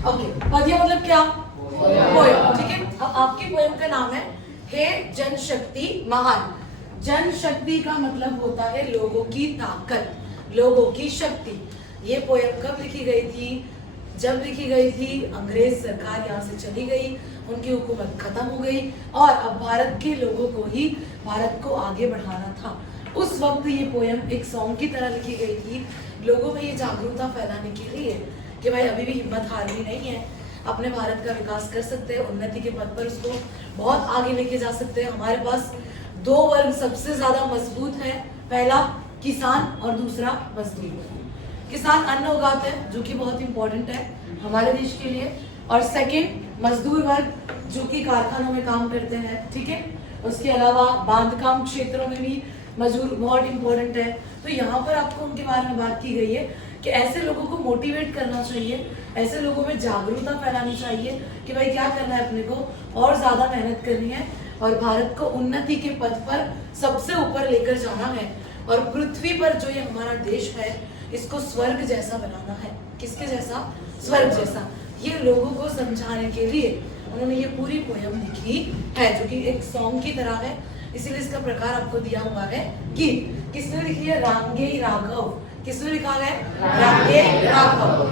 Okay, पद्य मतलब क्या? पोयम। ठीक है, अब आपकी पोयम का नाम है हे जनशक्ति महान। जनशक्ति का मतलब होता है लोगों की ताकत, लोगों की शक्ति। ये पोयम कब लिखी गई थी? जब लिखी गई थी अंग्रेज सरकार यहाँ से चली गई, उनकी हुकूमत खत्म हो गई और अब भारत के लोगों को ही भारत को आगे बढ़ाना था। उस वक्त ये पोयम एक सॉन्ग की तरह लिखी गई थी, लोगों में ये जागरूकता फैलाने के लिए कि भाई अभी भी हिम्मत हारनी नहीं है, अपने भारत का विकास कर सकते हैं, उन्नति के पथ पर उसको बहुत आगे लेके जा सकते हैं। हमारे पास दो वर्ग सबसे ज्यादा मजबूत है, पहला किसान और दूसरा मजदूर। किसान अन्न उगाते हैं जो कि बहुत इंपॉर्टेंट है हमारे देश के लिए, और सेकंड मजदूर वर्ग जो कि कारखानों में काम करते हैं। ठीक है, उसके अलावा बांधकाम क्षेत्रों में भी मजदूर बहुत इंपॉर्टेंट है। तो यहाँ पर आपको उनके बारे में बात की गई है कि ऐसे लोगों को मोटिवेट करना चाहिए, ऐसे लोगों में जागरूकता फैलानी चाहिए कि भाई क्या करना है, अपने को और ज्यादा मेहनत करनी है और भारत को उन्नति के पथ पर सबसे ऊपर लेकर जाना है, और पृथ्वी पर जो ये हमारा देश है इसको स्वर्ग जैसा बनाना है। किसके जैसा? स्वर्ग जैसा। ये लोगों को समझाने के लिए उन्होंने ये पूरी पोयम लिखी है जो कि एक सॉन्ग की तरह है, इसीलिए इसका प्रकार आपको दिया हुआ है गीत। किसने लिखी है? रांगे राघव। किसने लिखा है? रांगे राघव।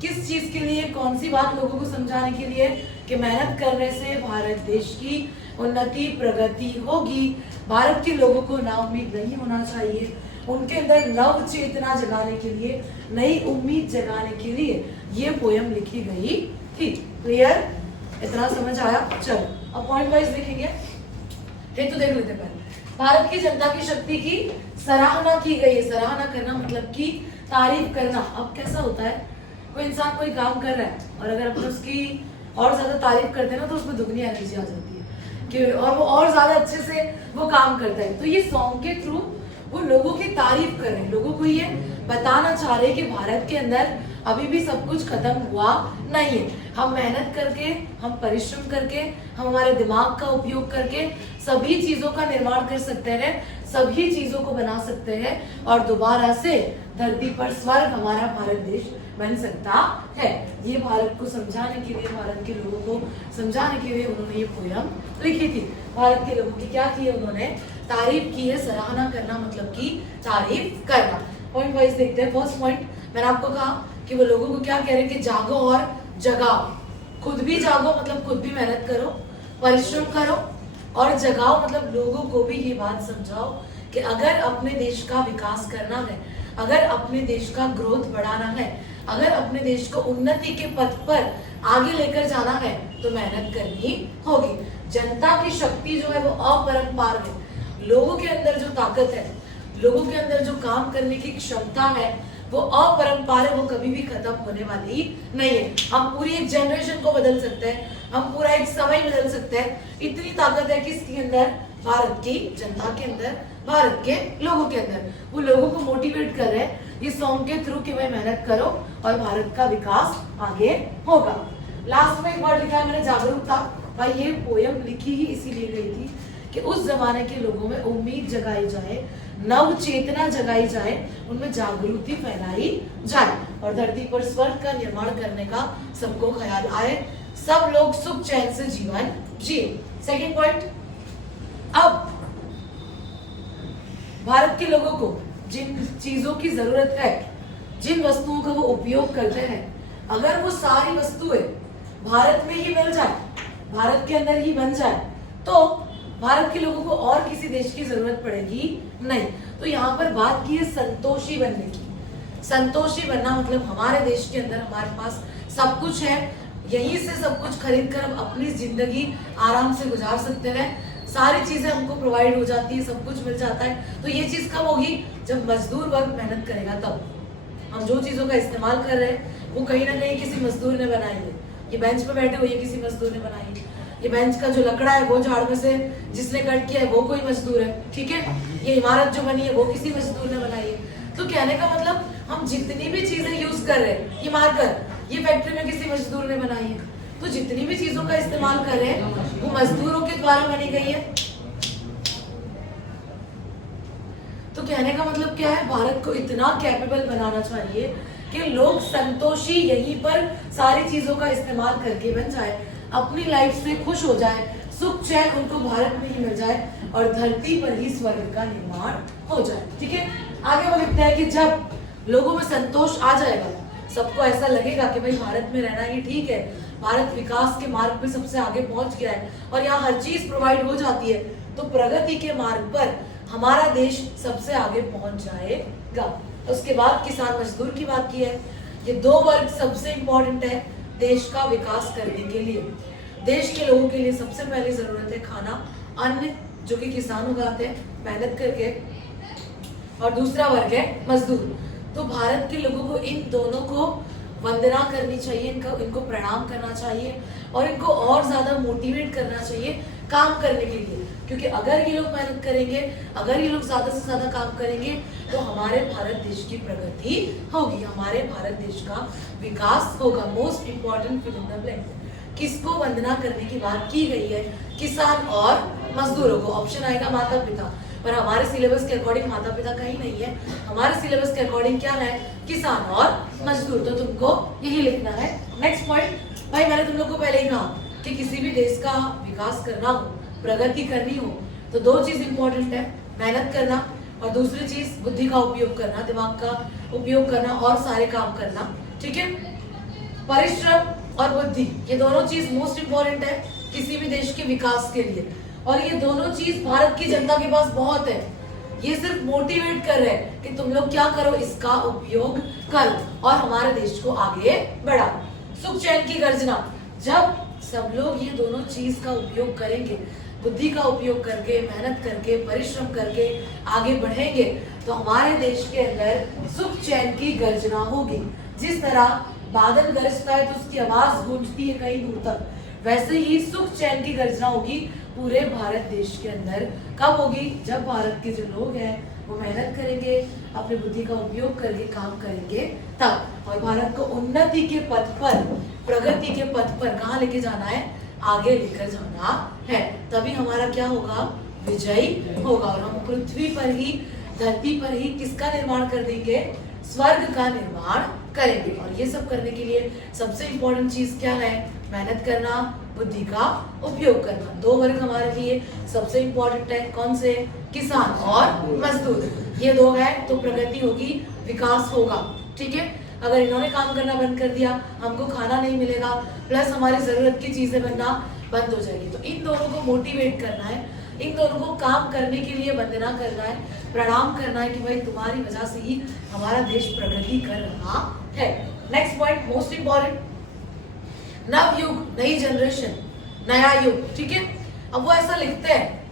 किस चीज के लिए? कौन सी बात लोगों को समझाने के लिए? कि मेहनत करने से भारत देश की उन्नति प्रगति होगी, भारत के लोगों को ना उम्मीद नहीं होना चाहिए, उनके अंदर नव चेतना जगाने के लिए, नई उम्मीद जगाने के लिए ये पोयम लिखी गई थी। क्लियर? इतना समझ आया? चलो अब पॉइंट वाइज देखेंगे। हेतु देख लेते पहले। भारत की जनता की शक्ति की सराहना की गई है। सराहना करना मतलब कि तारीफ करना। अब कैसा होता है, कोई इंसान कोई काम कर रहा है और अगर अपन उसकी और ज्यादा तारीफ करते हैं ना तो उसमें दुगनी एनर्जी आ जाती है कि और वो और ज्यादा अच्छे से वो काम करता है। तो ये सॉन्ग के थ्रू वो लोगों की तारीफ कर रहे हैं, लोगों को ये बताना चाह रहे हैं कि भारत के अंदर अभी भी सब कुछ खत्म हुआ नहीं है। हम मेहनत करके, हम परिश्रम करके, हम हमारे दिमाग का उपयोग करके सभी चीजों का निर्माण कर सकते हैं, सभी चीजों को बना सकते हैं और दोबारा से धरती पर स्वर्ग हमारा भारत देश बन सकता है। ये भारत को समझाने के लिए, भारत के लोगों को समझाने के लिए उन्होंने ये पोयम लिखी थी। भारत के लोगों की क्या की है? उन्होंने तारीफ की है। सराहना करना मतलब कि तारीफ करना। पॉइंट वाइज देखते हैं। फर्स्ट पॉइंट मैंने आपको कहा कि वो लोगों को क्या कह रहे हैं कि जागो और जगाओ। खुद भी जागो मतलब खुद भी मेहनत करो, परिश्रम करो, और जगाओ मतलब लोगों को भी ये बात समझाओ कि अगर अपने देश का विकास करना है, अगर अपने देश का ग्रोथ बढ़ाना है, अगर अपने देश को उन्नति के पथ पर आगे लेकर जाना है तो मेहनत करनी होगी। जनता की शक्ति जो है वो अपरंपार है। लोगों के अंदर जो ताकत है, लोगों के अंदर जो काम करने की क्षमता है वो अपरंपार है, वो कभी भी खत्म होने वाली नहीं है। हम पूरी एक जनरेशन को बदल सकते हैं, हम पूरा एक समय बदल सकते हैं। इतनी ताकत है किसके अंदर? भारत की जनता के अंदर, भारत के लोगों के अंदर। वो लोगों को मोटिवेट कर रहे हैं ये सॉन्ग के थ्रू कि भाई मेहनत करो और भारत का विकास आगे होगा। लास्ट में एक वर्ड लिखा है मैंने, जागरूकता। भाई ये पोयम लिखी ही इसीलिए गई थी कि उस जमाने के लोगों में उम्मीद जगाई जाए, नव चेतना जगाई जाए, उनमें जागृति फैलाई जाए और धरती पर स्वर्ग का निर्माण करने का सबको ख्याल आए, सब लोग सुख चैन से जीवन जिए। सेकंड पॉइंट, अब भारत के लोगों को जिन चीजों की जरूरत है, जिन वस्तुओं का वो उपयोग करते हैं, अगर वो सारी वस्तुएं भारत में ही मिल जाए, भारत के अंदर ही बन जाए, तो भारत के लोगों को और किसी देश की जरूरत पड़ेगी नहीं। तो यहाँ पर बात की है संतोषी बनने की। संतोषी बनना मतलब हमारे देश के अंदर हमारे पास सब कुछ है, यहीं से सब कुछ खरीद कर हम अपनी जिंदगी आराम से गुजार सकते हैं, सारी चीजें हमको प्रोवाइड हो जाती है, सब कुछ मिल जाता है। तो ये चीज कब होगी? जब मजदूर वर्ग मेहनत करेगा तब। हम जो चीजों का इस्तेमाल कर रहे हैं वो कहीं ना कहीं किसी मजदूर ने बनाई है। ये बेंच पे बैठे हुए किसी मजदूर ने बनाई है, ये बेंच का जो लकड़ा है वो झाड़ में से जिसने कट किया है वो कोई मजदूर है। ठीक है, ये इमारत जो बनी है वो किसी मजदूर ने बनाई है। तो कहने का मतलब हम जितनी भी चीजें यूज कर रहे हैं, ये मार्कर ये फैक्ट्री में किसी मजदूर ने बनाई है। तो जितनी भी चीजों का इस्तेमाल कर रहे हैं वो मजदूरों के द्वारा बनी गई है। तो कहने का मतलब क्या है? भारत को इतना कैपेबल बनाना चाहिए कि लोग संतोषी यहीं पर सारी चीजों का इस्तेमाल करके बन जाए, अपनी लाइफ से खुश हो जाए, सुख चैन उनको भारत में ही मिल जाए और धरती पर ही स्वर्ग का निर्माण हो जाए। ठीक है, आगे वो लिखता है कि जब लोगों में संतोष आ जाएगा, सबको ऐसा लगेगा कि भाई भारत में रहना ही ठीक है, भारत विकास के मार्ग पे सबसे आगे पहुंच गया है और यहाँ हर चीज प्रोवाइड हो जाती है, तो प्रगति के मार्ग पर हमारा देश सबसे आगे पहुंच जाएगा। उसके बाद किसान मजदूर की बात की है। ये दो वर्ग सबसे इंपॉर्टेंट है देश का विकास करने के लिए। देश के लोगों के लिए सबसे पहले जरूरत है खाना, अन्न जो कि किसान उगाते हैं मेहनत करके, और दूसरा वर्ग है मजदूर। तो भारत के लोगों को इन दोनों को वंदना करनी चाहिए, इनको प्रणाम करना चाहिए और इनको और ज्यादा मोटिवेट करना चाहिए काम करने के लिए, क्योंकि अगर ये लोग मेहनत करेंगे, अगर ये लोग ज्यादा से ज्यादा काम करेंगे तो हमारे भारत देश की प्रगति होगी, हमारे भारत देश का विकास होगा। Most important fill in the blank. किसको वंदना करने की बात की गई है? किसान और मजदूरों को। ऑप्शन आएगा माता पिता, पर हमारे सिलेबस के अकॉर्डिंग माता पिता कहीं नहीं है, हमारे सिलेबस के अकॉर्डिंग क्या है? किसान और मजदूर। तो तुमको यही लिखना है। नेक्स्ट पॉइंट, भाई मैंने तुम लोग को पहले ही कहा कि किसी भी देश का विकास करना हो, प्रगति करनी हो, तो दो चीज इंपॉर्टेंट है, मेहनत करना और दूसरी चीज बुद्धि का उपयोग करना, दिमाग का उपयोग करना और सारे काम करना। ठीक है, परिश्रम और बुद्धि, ये दोनों चीज मोस्ट इंपॉर्टेंट है किसी भी देश के विकास के लिए, और ये दोनों चीज भारत की जनता के पास बहुत है। ये सिर्फ मोटिवेट कर रहे हैं कि तुम लोग क्या करो, इसका उपयोग करो और हमारे देश को आगे बढ़ाओ। सुख चैन की गर्जना, जब सब लोग ये दोनों चीज का उपयोग करेंगे, बुद्धि का उपयोग करके, मेहनत करके, परिश्रम करके आगे बढ़ेंगे, तो हमारे देश के अंदर सुख चैन की गर्जना होगी। जिस तरह बादल गरजता है तो उसकी आवाज गूंजती है कहीं दूर तक, वैसे ही सुख चैन की गर्जना होगी पूरे भारत देश के अंदर। कब होगी? जब भारत के जो लोग हैं वो मेहनत करेंगे, अपनी बुद्धि का उपयोग करके काम करेंगे तब। और भारत को उन्नति के पथ पर, प्रगति के पथ पर कहाँ लेके जाना है? आगे लेकर जाना है। तभी हमारा क्या होगा? विजयी होगा और हम पृथ्वी पर ही, धरती पर ही किसका निर्माण कर देंगे? स्वर्ग का निर्माण करेंगे। और ये सब करने के लिए सबसे इंपॉर्टेंट चीज क्या है? मेहनत करना, बुद्धि का उपयोग करना। दो वर्ग हमारे लिए सबसे इंपॉर्टेंट है, कौन से? किसान और मजदूर। ये दो है तो प्रगति होगी, विकास होगा। ठीक है, अगर इन्होंने काम करना बंद कर दिया, हमको खाना नहीं मिलेगा, प्लस हमारी जरूरत की चीजें बनना बंद हो जाएगी। तो इन दोनों को मोटिवेट करना है, इन दोनों को काम करने के लिए वंदना करना है, प्रणाम करना है कि भाई तुम्हारी वजह से ही हमारा देश प्रगति कर रहा है। नेक्स्ट पॉइंट मोस्ट इंपॉर्टेंट, नव युग, नई जनरेशन, नया युग। ठीक है, अब वो ऐसा लिखते हैं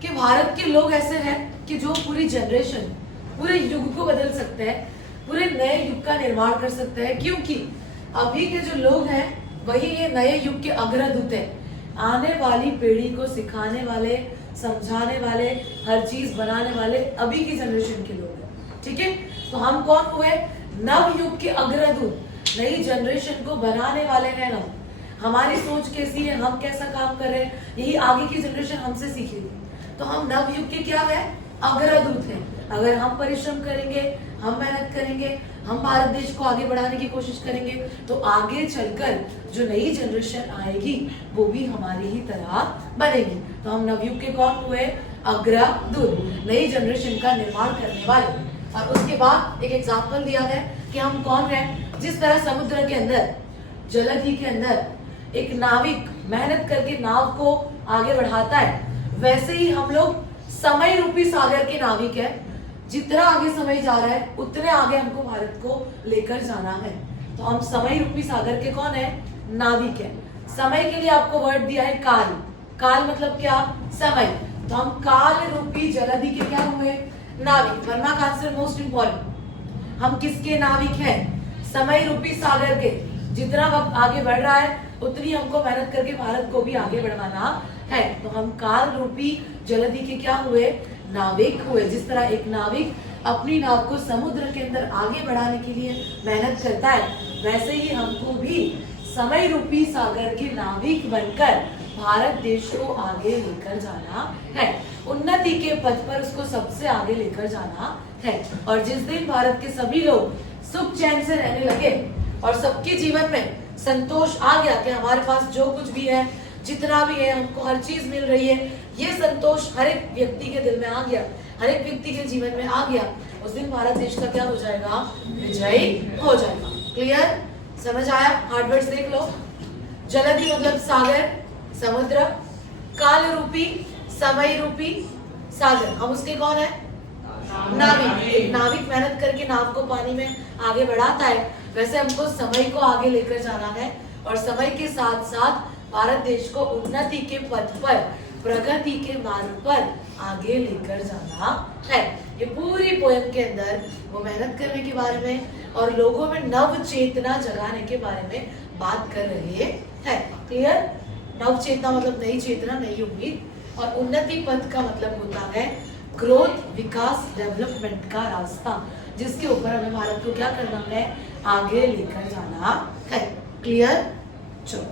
कि भारत के लोग ऐसे हैं कि जो पूरी जनरेशन, पूरे युग को बदल सकते हैं, पूरे नए युग का निर्माण कर सकते हैं, क्योंकि अभी के जो लोग हैं वही ये नए युग के अग्रदूत हैं। आने वाली पीढ़ी को सिखाने वाले, समझाने वाले, हर चीज बनाने वाले अभी की जनरेशन के लोग हैं। ठीक है, तो हम कौन हुए? नव युग के अग्रदूत, नई जनरेशन को बनाने वाले हैं हम। हमारी सोच कैसी है, हम कैसा काम कर रहे हैं, यही आगे की जनरेशन हमसे सीखेगी। तो हम नव युग के क्या है? अग्रदूत हैं। अगर हम परिश्रम करेंगे, हम मेहनत करेंगे, हम भारत देश को आगे बढ़ाने की कोशिश करेंगे, तो आगे चलकर जो नई जनरेशन आएगी वो भी हमारी ही तरह बनेगी। तो हम नवयुग के कौन हुए? अग्रदूत, नई जनरेशन का निर्माण करने वाले। और उसके बाद एक एग्जाम्पल दिया है कि हम कौन है। जिस तरह समुद्र के अंदर, जलधि के अंदर एक नाविक मेहनत करके नाव को आगे बढ़ाता है, वैसे ही हम लोग समय रूपी सागर के नाविक है। जितना आगे समय जा रहा है उतने आगे हमको भारत को लेकर जाना है। तो हम समय रूपी सागर के कौन है? नाविक है। समय के लिए आपको वर्ड दिया है काल। काल मतलब क्या? समय। तो हम काल रूपी जलधि के क्या हुए? नाविक। वर्मा का आंसर मोस्ट इंपॉर्टेंट। हम किसके नाविक हैं? समय रूपी सागर के। जितना वक्त आगे बढ़ रहा है उतनी हमको मेहनत करके भारत को भी आगे बढ़वाना है। तो हम काल रूपी जलधि के क्या हुए? नाविक हुए। जिस तरह एक नाविक अपनी नाव को समुद्र के अंदर आगे बढ़ाने के लिए मेहनत करता है, वैसे ही हमको भी समय रूपी सागर के नाविक बनकर भारत देश को आगे लेकर जाना है। उन्नति के पथ पर उसको सबसे आगे लेकर जाना है। और जिस दिन भारत के सभी लोग सुख चैन से रहने लगे और सबके जीवन में संतोष आ गया कि हमारे पास जो कुछ भी है, जितना भी है, हमको हर चीज मिल रही है, ये संतोष हर एक व्यक्ति के दिल में आ गया, हर एक व्यक्ति के जीवन में आ गया, उस दिन भारत देश का क्या हो जाएगा? विजयी हो जाएगा। क्लियर? समझ आया? हार्ड वर्ड्स देख लो। जलधि मतलब सागर, समुद्र। काल रूपी, समय रूपी सागर। हम उसके कौन है? नाविक। एक नाविक मेहनत करके नाव को पानी में आगे बढ़ाता है, वैसे हमको समय को आगे लेकर जाना है और समय के साथ साथ भारत देश को उन्नति के पथ पर, प्रगति के मार्ग पर आगे लेकर जाना है। ये पूरी पोएम के अंदर वो मेहनत करने के बारे में और लोगों में नव चेतना जगाने के बारे में बात कर रहे हैं। क्लियर? नव चेतना मतलब नई चेतना, नई उम्मीद, और उन्नति पथ का मतलब होता है ग्रोथ, विकास, डेवलपमेंट का रास्ता, जिसके ऊपर हमें भारत को क्या करना है? आगे लेकर जाना है। क्लियर? चलो